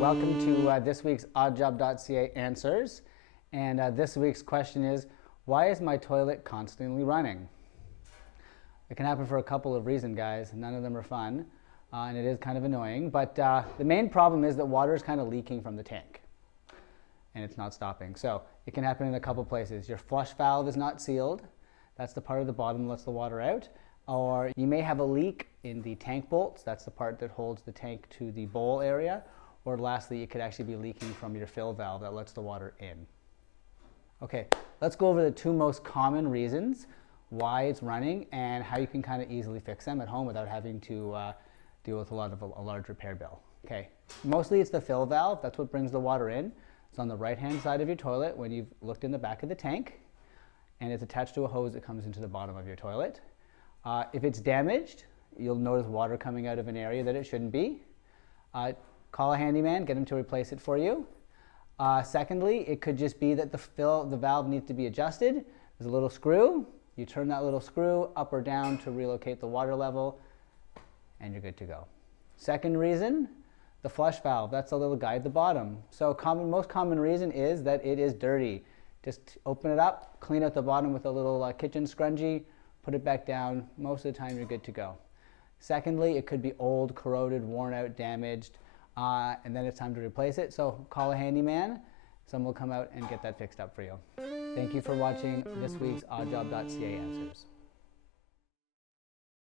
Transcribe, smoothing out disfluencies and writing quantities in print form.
welcome to this week's OddJob.ca answers. And this week's question is, why is my toilet constantly running? It can happen for a couple of reasons, guys. None of them are fun, and it is kind of annoying. But the main problem is that water is kind of leaking from the tank, and it's not stopping. So it can happen in a couple places. Your flush valve is not sealed. That's the part of the bottom that lets the water out. Or you may have a leak in the tank bolts. That's the part that holds the tank to the bowl area. Or lastly, it could actually be leaking from your fill valve that lets the water in. Okay, let's go over the two most common reasons why it's running and how you can kind of easily fix them at home without having to deal with a large repair bill. Okay, mostly it's the fill valve. That's what brings the water in. It's on the right-hand side of your toilet when you've looked in the back of the tank, and it's attached to a hose that comes into the bottom of your toilet. If it's damaged, you'll notice water coming out of an area that it shouldn't be. Call a handyman, get him to replace it for you. Secondly, it could just be that the valve needs to be adjusted. There's a little screw. You turn that little screw up or down to relocate the water level, and you're good to go. Second reason, the flush valve. That's the little guy at the bottom. So most common reason is that it is dirty. Just open it up, clean out the bottom with a little kitchen scrunchie, put it back down. Most of the time you're good to go. Secondly, it could be old, corroded, worn out, damaged, and then it's time to replace it. So call a handyman. Someone will come out and get that fixed up for you. Thank you for watching this week's OddJob.ca answers.